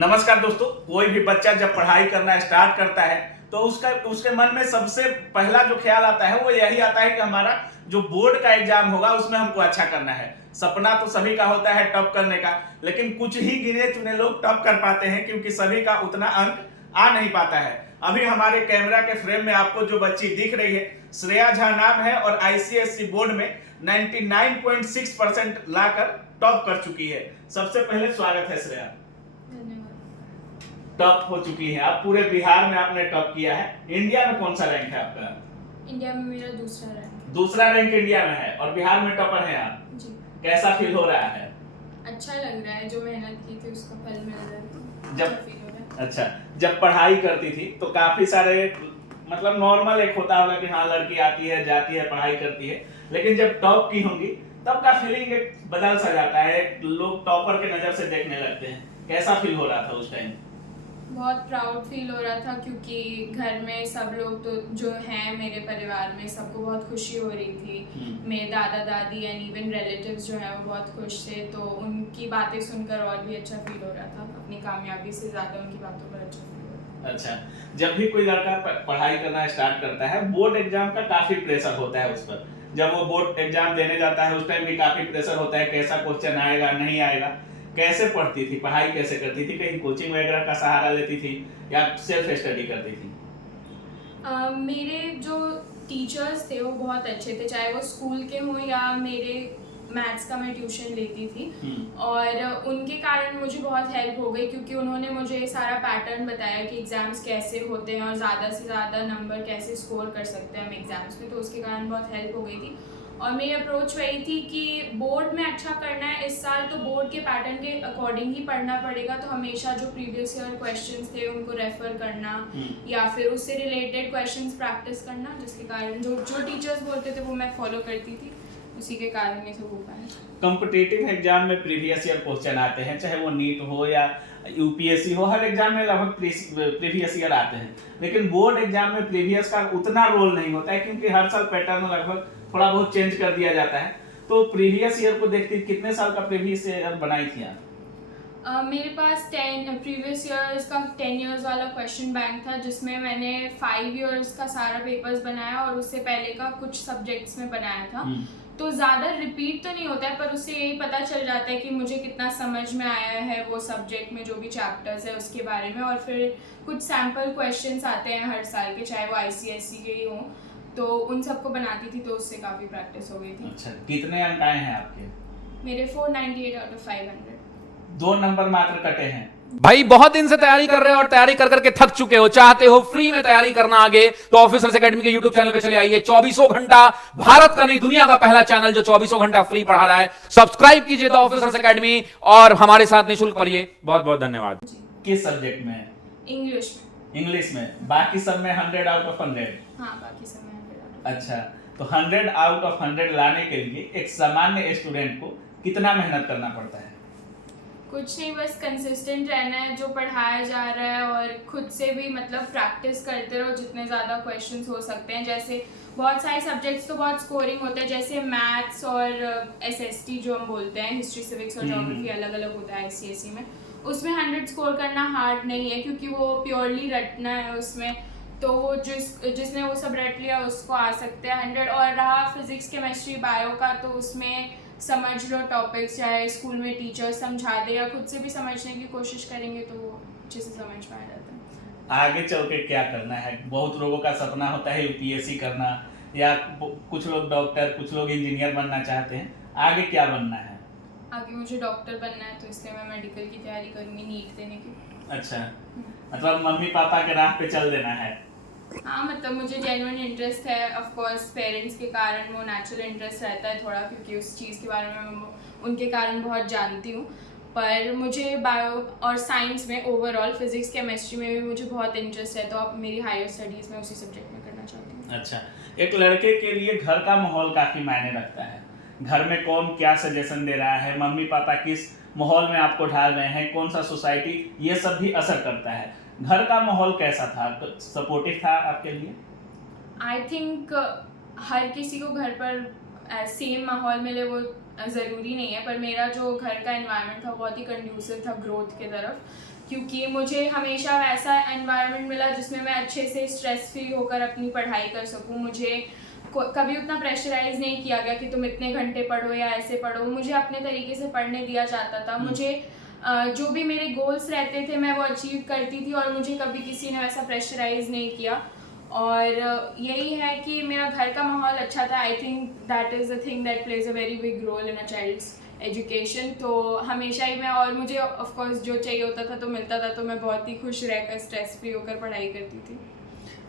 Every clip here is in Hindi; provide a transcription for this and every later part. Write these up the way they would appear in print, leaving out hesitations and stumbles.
नमस्कार दोस्तों। कोई भी बच्चा जब पढ़ाई करना स्टार्ट करता है तो उसके मन में सबसे पहला जो ख्याल आता है वो यही आता है कि हमारा जो बोर्ड का एग्जाम होगा उसमें हमको अच्छा करना है। सपना तो सभी का होता है टॉप करने का, लेकिन कुछ ही गिने चुने लोग टॉप कर पाते हैं क्योंकि सभी का उतना अंक आ नहीं पाता है। अभी हमारे कैमरा के फ्रेम में आपको जो बच्ची दिख रही है, श्रेया झा नाम है और आईसीएसई बोर्ड में 99.6% लाकर टॉप कर चुकी है। सबसे पहले स्वागत है श्रेया। टॉप हो चुकी है, आप पूरे बिहार में आपने टॉप किया है। इंडिया में कौन सा रैंक है आपका? इंडिया में मेरा दूसरा रैंक। दूसरा रैंक इंडिया में है और बिहार में टॉपर हैं आप जी। कैसा फील हो रहा है? अच्छा लग रहा है, जो मेहनत की थी उसका फल मिल रहा है। जब अच्छा फील हो रहा है। अच्छा, जब पढ़ाई करती थी तो काफी सारे मतलब नॉर्मल एक होता होगा कि हाँ लड़की आती है जाती है पढ़ाई करती है, लेकिन जब टॉप की होंगी तब का फीलिंग एक बदल सा जाता है, लोग टॉपर के नजर से देखने लगते हैं। कैसा फील हो रहा था उस टाइम? बहुत प्राउड फील हो रहा था क्योंकि घर में सब लोग तो जो हैं मेरे परिवार में सबको बहुत खुशी हो रही थी। मेरे दादा दादी एंड इवन रिलेटिव्स जो हैं वो बहुत खुश थे, तो उनकी बातें सुनकर और भी अच्छा फील हो रहा था। अपनी कामयाबी से ज़्यादा उनकी बातों पर अच्छा फील हो रहा था। अच्छा, जब भी कोई लड़का पढ़ाई करना स्टार्ट करता है बोर्ड एग्जाम का काफी प्रेशर होता है उस पर। जब वो बोर्ड एग्जाम देने जाता है उस टाइम भी काफी प्रेशर होता है, कैसा क्वेश्चन आएगा नहीं आएगा। कैसे पढ़ती थी, पढ़ाई कैसे करती थी? कहीं कोचिंग वगैरह का सहारा लेती थी या सेल्फ स्टडी करती थी? मेरे जो टीचर्स थे वो बहुत अच्छे थे, चाहे वो स्कूल के हों या मेरे मैथ्स का मैं ट्यूशन लेती थी। और उनके कारण मुझे बहुत हेल्प हो गई क्योंकि उन्होंने मुझे सारा पैटर्न बताया कि एग्ज़ाम्स कैसे होते हैं और ज़्यादा से ज़्यादा नंबर कैसे स्कोर कर सकते हैं हम एग्ज़ाम्स में, तो उसके कारण बहुत हेल्प हो गई थी। और मेरी अप्रोच वही थी कि बोर्ड में अच्छा करना है इस साल, तो बोर्ड के पैटर्न के अकॉर्डिंग ही पढ़ना पड़ेगा। तो हमेशा जो प्रीवियस ईयर क्वेश्चंस थे उनको रेफर करना या फिर उससे रिलेटेड क्वेश्चंस प्रैक्टिस करना, जिसके कारण जो टीचर्स बोलते थे वो मैं फॉलो करती थी, उसी के कारण ये सब हो पाया। कॉम्पिटिटिव एग्जाम में प्रीवियस ईयर क्वेश्चन आते हैं, चाहे वो नीट हो या यूपीएससी हो, हर एग्जाम में लगभग प्रीवियस ईयर आते हैं, लेकिन बोर्ड एग्जाम में प्रीवियस का उतना रोल नहीं होता है क्योंकि हर साल पैटर्न लगभग थोड़ा बहुत चेंज कर दिया जाता है। तो प्रीवियस ईयर को देखते कितने साल का प्रीवियस ईयर बनाई थी आप? मेरे पास प्रीवियस ईयर्स का 10 इयर्स वाला क्वेश्चन बैंक था जिसमें मैंने 5 इयर्स का सारा पेपर्स बनाया और उससे पहले का कुछ सब्जेक्ट्स में बनाया था। तो ज़्यादा रिपीट तो नहीं होता है, पर उससे यही पता चल जाता है कि मुझे कितना समझ में आया है वो सब्जेक्ट में जो भी चैप्टर्स है उसके बारे में। और फिर कुछ सैम्पल क्वेश्चंस आते हैं हर साल के, चाहे वो आईसीएसई के ही हों, तो उन सबको बनाती थी, तो उससे काफ़ी प्रैक्टिस हो गई थी। अच्छा, कितने अंक आए हैं आपके? मेरे 498 आउट ऑफ 500। 2 नंबर मात्र कटे हैं। भाई बहुत दिन से तैयारी कर रहे हो और तैयारी कर करके थक चुके हो, चाहते हो फ्री में तैयारी करना आगे, तो ऑफिसर्स एकेडमी के यूट्यूब चैनल पे चले आइए। 24 घंटा भारत का नहीं दुनिया का पहला चैनल जो 24 घंटा फ्री पढ़ा रहा है। सब्सक्राइब कीजिए द ऑफिसर्स एकेडमी और हमारे साथ निःशुल्क पढ़िए। बहुत बहुत धन्यवाद। किस सब्जेक्ट में? इंग्लिश में। इंग्लिश में। बाकी सब में 100 आउट ऑफ 100? हाँ, बाकी सब में 100 आउट ऑफ 100। अच्छा, तो 100 आउट ऑफ 100 लाने के लिए एक सामान्य स्टूडेंट को कितना मेहनत करना पड़ता है? कुछ नहीं, बस कंसिस्टेंट रहना है जो पढ़ाया जा रहा है और खुद से भी मतलब प्रैक्टिस करते रहो जितने ज़्यादा क्वेश्चंस हो सकते हैं। जैसे बहुत सारे सब्जेक्ट्स तो बहुत स्कोरिंग होते हैं, जैसे मैथ्स और एसएसटी जो हम बोलते हैं, हिस्ट्री सिविक्स और ज्योग्राफी अलग अलग होता है आईसीएसई में। उसमें 100 स्कोर करना हार्ड नहीं है क्योंकि वो प्योरली रटना है उसमें, तो वो जिसने वो सब रट लिया उसको आ सकते हैं 100। और रहा फिजिक्स केमिस्ट्री बायो का, तो उसमें समझ लो टॉपिक्स, चाहे स्कूल में टीचर समझा दे या खुद से भी समझने की कोशिश करेंगे तो वो अच्छे से समझ में आ जाता है। आगे चल के क्या करना है? बहुत लोगों का सपना होता है यूपीएससी करना, या कुछ लोग डॉक्टर, कुछ लोग इंजीनियर बनना चाहते हैं। आगे क्या बनना है? आगे मुझे डॉक्टर बनना है, तो इसलिए मैं मेडिकल की तैयारी करूँगी नीट देने की। अच्छा, मतलब मम्मी पापा के राह पे चल देना है। हाँ, मतलब मुझे जेन्युइन इंटरेस्ट है। ऑफ कोर्स पेरेंट्स के कारण वो नेचुरल इंटरेस्ट रहता है थोड़ा, क्योंकि उस चीज़ के बारे में मैं उनके कारण बहुत जानती हूँ। पर मुझे बायो और साइंस में ओवरऑल फिजिक्स केमिस्ट्री में भी मुझे बहुत इंटरेस्ट है, तो अब मेरी हायर स्टडीज़ में उसी सब्जेक्ट में करना चाहती हूँ। अच्छा, एक लड़के के लिए घर का माहौल काफ़ी मायने रखता है। घर में कौन क्या सजेशन दे रहा है, मम्मी पापा किस माहौल में आपको ढाल रहे हैं, कौन सा सोसाइटी, ये सब भी असर करता है। घर का माहौल कैसा था? सपोर्टिव था आपके लिए? आई थिंक हर किसी को घर पर सेम माहौल मिले वो ज़रूरी नहीं है, पर मेरा जो घर का एनवायरनमेंट था बहुत ही कंड्यूसिव था ग्रोथ की तरफ। क्योंकि मुझे हमेशा वैसा एनवायरनमेंट मिला जिसमें मैं अच्छे से स्ट्रेस फ्री होकर अपनी पढ़ाई कर सकूं। मुझे कभी उतना प्रेशराइज नहीं किया गया कि तुम इतने घंटे पढ़ो या ऐसे पढ़ो। मुझे अपने तरीके से पढ़ने दिया जाता था। मुझे जो भी मेरे गोल्स रहते थे मैं वो अचीव करती थी और मुझे कभी किसी ने वैसा प्रेशराइज नहीं किया। और यही है कि मेरा घर का माहौल अच्छा था। I think that is a thing that plays a very big role in a child's education. तो हमेशा ही मैं, और मुझे ऑफ कोर्स जो चाहिए होता था तो मिलता था, तो मैं बहुत ही खुश रहकर स्ट्रेस फ्री होकर पढ़ाई करती थी।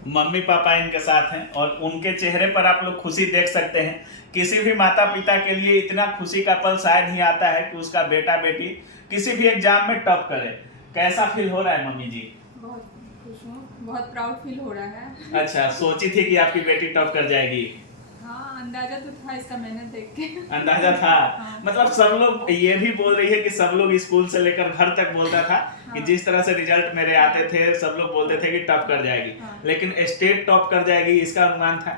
मम्मी पापा इनके साथ हैं और उनके चेहरे पर आप लोग खुशी देख सकते हैं। किसी भी माता पिता के लिए इतना खुशी का पल शायद नहीं आता है कि उसका बेटा बेटी किसी भी एग्जाम में टॉप करे। कैसा फील हो रहा है मम्मी जी? बहुत खुश हूँ, बहुत प्राउड फील हो रहा है। अच्छा, सोची थी कि आपकी बेटी टॉप कर जाएगी? हाँ, अंदाजा तो था इसका मेहनत देख के। अंदाजा था। हाँ। मतलब सब लोग ये भी बोल रही है कि सब लोग स्कूल से लेकर घर तक बोलता था कि हाँ। जिस तरह से रिजल्ट मेरे आते थे सब लोग बोलते थे कि टॉप कर जाएगी। हाँ। लेकिन स्टेट टॉप कर जाएगी इसका अनुमान था?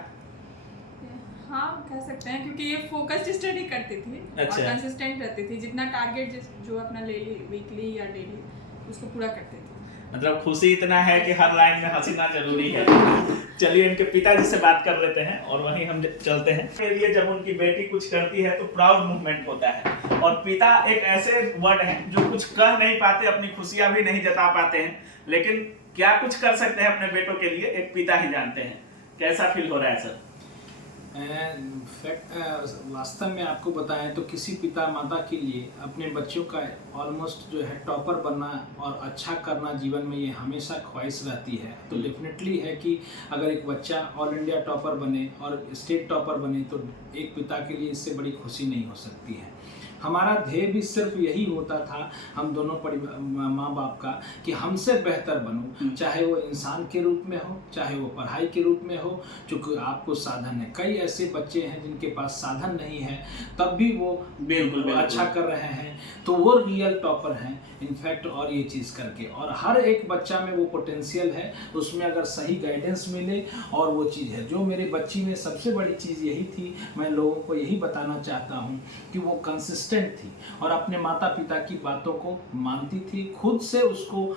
हाँ, कह सकते हैं, क्योंकि ये फोकस्ड स्टडी करती थी अच्छा। और कंसिस्टेंट रहती थी। जितना टारगेट जो अपना ले ली वीकली या डेली उसको पूरा करती थी। मतलब खुशी इतना है कि हर लाइन में हंसना जरूरी है। चलिए इनके पिताजी से बात कर लेते हैं और वहीं हम चलते हैं। के लिए जब उनकी बेटी कुछ करती है तो प्राउड मूवमेंट होता है। और पिता एक ऐसे वर्ड हैं जो कुछ कह नहीं पाते, अपनी खुशियां भी नहीं जता पाते हैं, लेकिन क्या कुछ कर सकते हैं अपने बेटों के लिए एक पिता ही जानते हैं। कैसा फील हो रहा है सर? वास्तव में आपको बताएं तो किसी पिता माता के लिए अपने बच्चों का ऑलमोस्ट जो है टॉपर बनना और अच्छा करना जीवन में ये हमेशा ख्वाहिश रहती है। तो डेफिनेटली है कि अगर एक बच्चा ऑल इंडिया टॉपर बने और स्टेट टॉपर बने तो एक पिता के लिए इससे बड़ी खुशी नहीं हो सकती है। हमारा ध्येय भी सिर्फ यही होता था हम दोनों माँ बाप का कि हमसे बेहतर बनो, चाहे वो इंसान के रूप में हो, चाहे वो पढ़ाई के रूप में हो, चूँकि आपको साधन है। कई ऐसे बच्चे हैं जिनके पास साधन नहीं है तब भी वो बिल्कुल अच्छा कर रहे हैं, तो वो रियल टॉपर हैं इनफैक्ट। और ये चीज़ करके, और हर एक बच्चा में वो पोटेंशियल है, उसमें अगर सही गाइडेंस मिले और वो चीज़ है। जो मेरी बच्ची में सबसे बड़ी चीज़ यही थी, मैं लोगों को यही बताना चाहता हूँ कि वो कंसिस्टेंट थी और अपने माता पिता की बातों को मानती थी। खुद से उसको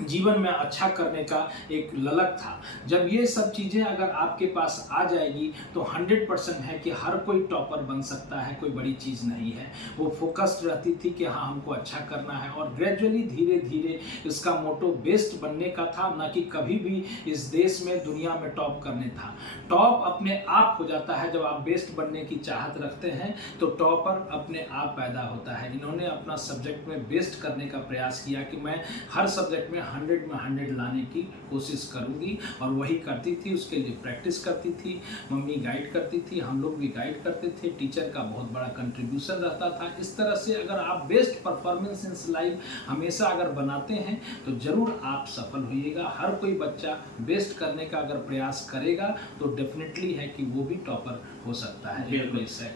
जीवन में अच्छा करने का एक ललक था। जब ये सब चीज़ें अगर आपके पास आ जाएगी तो 100% है कि हर कोई टॉपर बन सकता है, कोई बड़ी चीज़ नहीं है। वो फोकस्ड रहती थी कि हाँ हमको अच्छा करना है, और ग्रेजुअली धीरे धीरे इसका मोटो बेस्ट बनने का था, ना कि कभी भी इस देश में दुनिया में टॉप करने था। टॉप अपने आप हो जाता है जब आप बेस्ट बनने की चाहत रखते हैं, तो टॉपर अपने आप पैदा होता है। इन्होंने अपना सब्जेक्ट में बेस्ट करने का प्रयास किया कि मैं हर सब्जेक्ट में 100 में 100 लाने की कोशिश करूंगी, और वही करती थी। उसके लिए प्रैक्टिस करती थी, मम्मी गाइड करती थी, हम लोग भी गाइड करते थे, टीचर का बहुत बड़ा कंट्रीब्यूशन रहता था। इस तरह से अगर आप बेस्ट परफॉर्मेंस इन लाइफ हमेशा अगर बनाते हैं तो जरूर आप सफल होइएगा। हर कोई बच्चा बेस्ट करने का अगर प्रयास करेगा तो डेफिनेटली है कि वो भी टॉपर हो सकता है।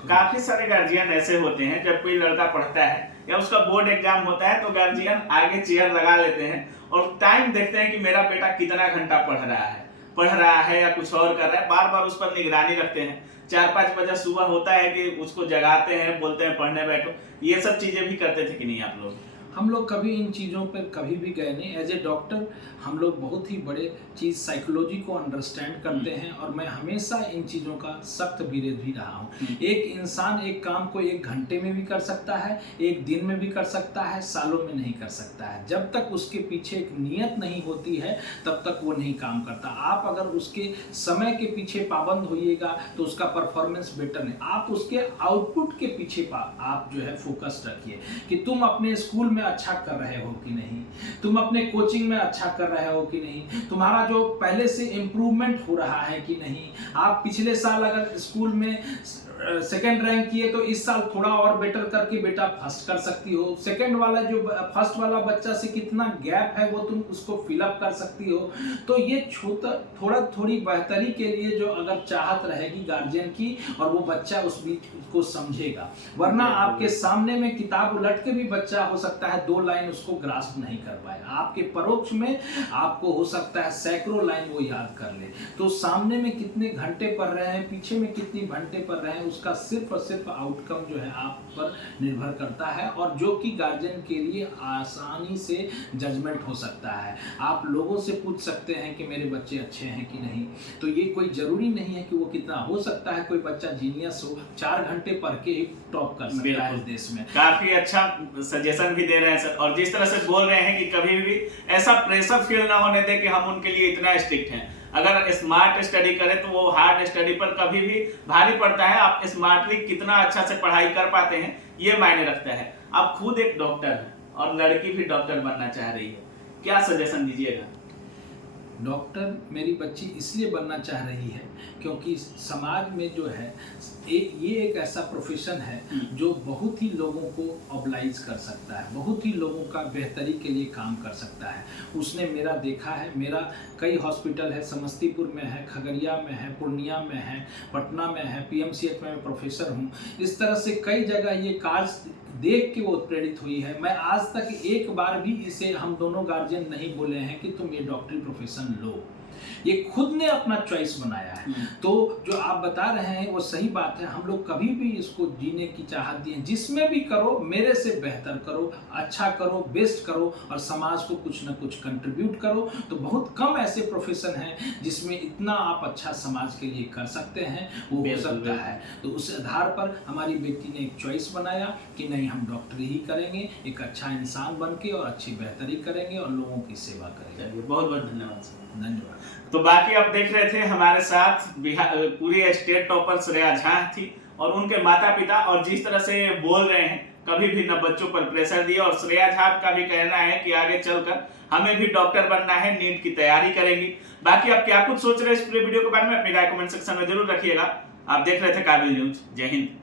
काफी सारे गार्जियन ऐसे होते हैं, जब कोई लड़का पढ़ता है या उसका बोर्ड एग्जाम होता है तो गार्जियन आगे चेयर लगा लेते हैं और टाइम देखते हैं कि मेरा बेटा कितना घंटा पढ़ रहा है या कुछ और कर रहा है। बार बार उस पर निगरानी रखते हैं। 4-5 बजे सुबह होता है कि उसको जगाते हैं, बोलते हैं पढ़ने बैठो। ये सब चीजें भी करते थे कि नहीं आप लोग? हम लोग कभी इन चीज़ों पर कभी भी गए नहीं। एज ए डॉक्टर हम लोग बहुत ही बड़े चीज़ साइकोलॉजी को अंडरस्टैंड करते हैं, और मैं हमेशा इन चीज़ों का सख्त विरोध भी रहा हूँ। एक इंसान एक काम को 1 घंटे में भी कर सकता है, 1 दिन में भी कर सकता है, सालों में नहीं कर सकता है। जब तक उसके पीछे एक नियत नहीं होती है तब तक वो नहीं काम करता। आप अगर उसके समय के पीछे पाबंद होइएगा तो उसका परफॉर्मेंस बेटर नहीं। आप उसके आउटपुट के पीछे आप जो है फोकस रखिए कि तुम अपने स्कूल में अच्छा कर रहे हो कि नहीं, तुम अपने कोचिंग में अच्छा कर रहे हो कि नहीं, तुम्हारा जो पहले से इम्प्रूवमेंट हो रहा है कि नहीं। आप पिछले साल अगर स्कूल में सेकंड रैंक किए तो इस साल थोड़ा और बेटर करके बेटा फर्स्ट कर सकती हो। सेकंड वाला जो फर्स्ट वाला बच्चा से कितना गैप है वो तुम उसको फिलअप कर सकती हो। तो ये थोड़ी बेहतरी के लिए जो अगर चाहत रहेगी गार्जियन की, और वो बच्चा उस बीच को समझेगा। वरना आपके सामने में किताब उलट के भी बच्चा हो सकता है 2 लाइन उसको ग्रास्प नहीं कर पाए, आपके परोक्ष में आपको हो सकता है सैकड़ों लाइन वो याद कर ले। तो सामने में कितने घंटे पढ़ रहे हैं, पीछे में कितनी घंटे पढ़ रहे हैं, उसका सिर्फ और सिर्फ आउटकम जो है आप पर निर्भर करता है, और जो कि गार्जियन के लिए आसानी से जजमेंट हो सकता है। आप लोगों से पूछ सकते हैं कि मेरे बच्चे अच्छे हैं कि नहीं, तो ये कोई ज़रूरी नहीं है कि वो कितना, हो सकता है कोई बच्चा जीनियस हो, 4 घंटे पढ़ के एक टॉप कर सकता है इस देश में। काफी अच्छा सजेशन भी दे रहे हैं सर, और जिस तरह से बोल रहे हैं कि कभी भी ऐसा प्रेशर फील ना होने दे कि हम उनके लिए इतना स्ट्रिक्ट हैं। अगर स्मार्ट स्टडी करें तो वो हार्ड स्टडी पर कभी भी भारी पड़ता है। आप स्मार्टली कितना अच्छा से पढ़ाई कर पाते हैं ये मायने रखता है। आप खुद एक डॉक्टर हैं और लड़की भी डॉक्टर बनना चाह रही है, क्या सजेशन दीजिएगा? डॉक्टर मेरी बच्ची इसलिए बनना चाह रही है क्योंकि समाज में जो है ये एक ऐसा प्रोफेशन है जो बहुत ही लोगों को ऑब्लाइज कर सकता है, बहुत ही लोगों का बेहतरी के लिए काम कर सकता है। उसने मेरा देखा है, मेरा कई हॉस्पिटल है, समस्तीपुर में है, खगड़िया में है, पूर्णिया में है, पटना में है, PMCH में मैं प्रोफेसर हूँ। इस तरह से कई जगह ये कार्य देख के वो प्रेरित हुई है। मैं आज तक एक बार भी इसे, हम दोनों गार्जियन नहीं बोले हैं कि तुम ये डॉक्टरी प्रोफेशन लो, ये खुद ने अपना चॉइस बनाया है। तो जो आप बता रहे हैं वो सही बात है। हम लोग कभी भी इसको जीने की चाहत दिए, जिसमें भी करो मेरे से बेहतर करो, अच्छा करो, बेस्ट करो, और समाज को कुछ ना कुछ कंट्रीब्यूट करो। तो बहुत कम ऐसे प्रोफेशन हैं जिसमें इतना आप अच्छा समाज के लिए कर सकते हैं, वो हो सकता है। तो उस आधार पर हमारी बेटी ने एक चॉइस बनाया कि नहीं, हम डॉक्टरी ही करेंगे, एक अच्छा इंसान बन के और अच्छी बेहतरी करेंगे और लोगों की सेवा करेंगे। बहुत बहुत धन्यवाद सर। धन्यवाद। तो बाकी आप देख रहे थे हमारे साथ पूरी स्टेट टॉपर श्रेया झा थी, और उनके माता पिता, और जिस तरह से बोल रहे हैं कभी भी न बच्चों पर प्रेशर दिया। और श्रेया झा का भी कहना है कि आगे चलकर हमें भी डॉक्टर बनना है, नीट की तैयारी करेंगी। बाकी आप क्या कुछ सोच रहे हैं इस पूरे वीडियो के बारे में, अपनी राय कमेंट सेक्शन में जरूर रखिएगा। आप देख रहे थे काबिल न्यूज। जय हिंद।